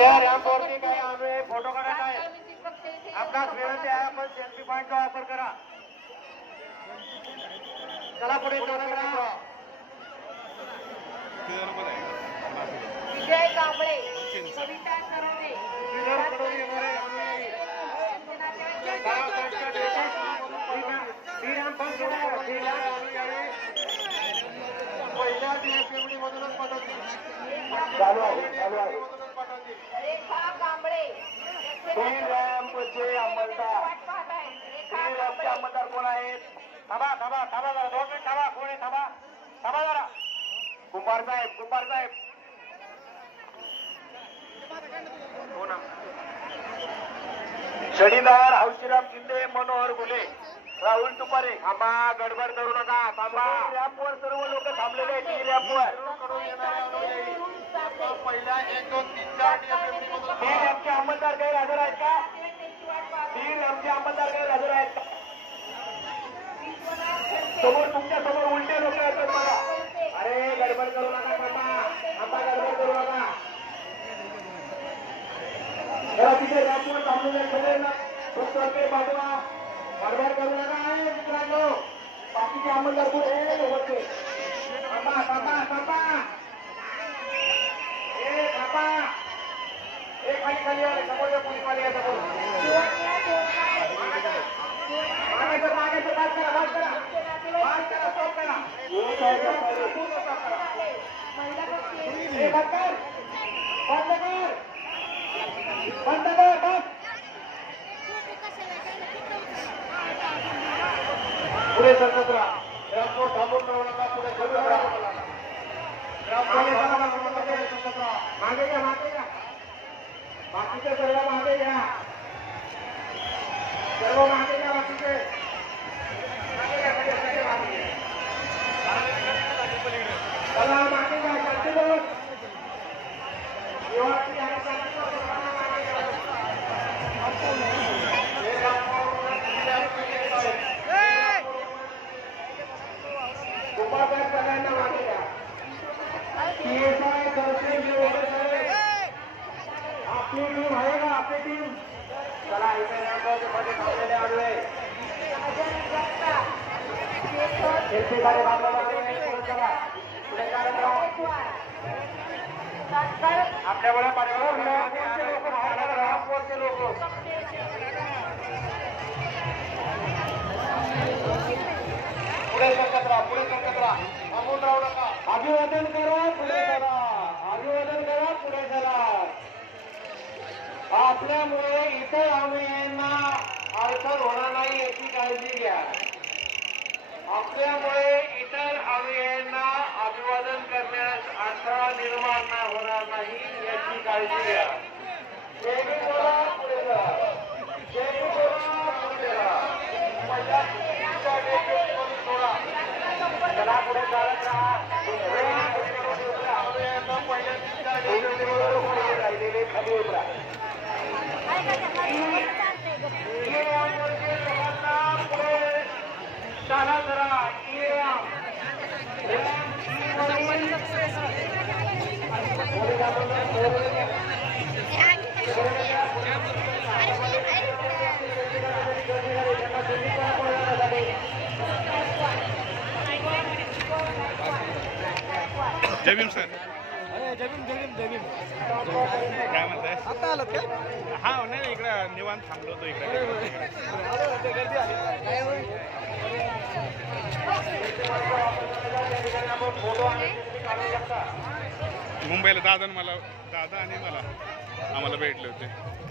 त्या रॅम्पवरती काय आम्ही फोटो काढत आहे. आपणास विनंती आहे आपण सेल्फी पॉईंटचा वापर करा. चला पुढे करा. विजय कांबळे, कविता सरोदे, पहिल्या DFMD मधूनच पाठवतील. चालू आहे. रेखा कांबळे, रॅम्पचे अंमलदार रॅम्पचे अंमलदार कोण आहेत? थांबा जरा 2 मिनिट थांबा. कोण आहे? थांबा जरा. कुंभार साहेब शनिदार हौशीराम शिंदे, मनोहर गुले, राहुल तुपारे. थांबा, गडबड करू नका. थांबा. रॅम्पवर सर्व लोक थांबलेले आहेत. ही रॅम्पवर पहिल्या 1 2 3 4 रॅम्पचे अंमलदार काही हजर आहेत का? रॅम्पचे अंमलदार काही हजर आहेत का? समोर तुमच्या समोर उलटे लोक येतात बघा. अरे गडबड करू नका. थांबा गडबड करू नका. तिथे रॅम्पवर थांबलेले सगळ्यांना पाठवा. गडबड करू नका मित्रांनो. बाकीचे अंमलदार पुढे होते. थांबा. खाली आले. समोर पोलीस वाले येतात. मागायचं बात करा. स्टॉप करा. बंद कर बस. पुढे सरकत राहा. रॅम्पवर थांबून राहू नका. पुढे सरकत राहा. मागे घ्या. बाकीचे सर्व मागे घ्या. बाकीचे चला मागे घ्या. शांती बोल. सगळ्यांना मागे घ्या. आपली टीम आहे का? आपली टीम चला. इथे मध्ये थांबलेले आडवे आपल्या बरोबर पुढे सरकत राहा. थांबून राहू नका. अभिवादन करा. पुढे चला. आपल्यामुळे इतर अवयवांना अडचण होणार नाही याची काळजी घ्या. आपल्यामुळे इतर अवयवांना अभिवादन करण्यास अडथळा निर्माण होणार नाही याची काळजी घ्या. पुढे जा. चला पुढे चालत राहा. राहिलेले खाली उतरा. पुढे चालत राहा. जय सर. जय भीम. काय म्हणताय? आता आलात काय? हा नाही इकडे निवांत थांबलो होतो इकडे. मुंबईला दादा आणि मला आम्हाला भेटले होते.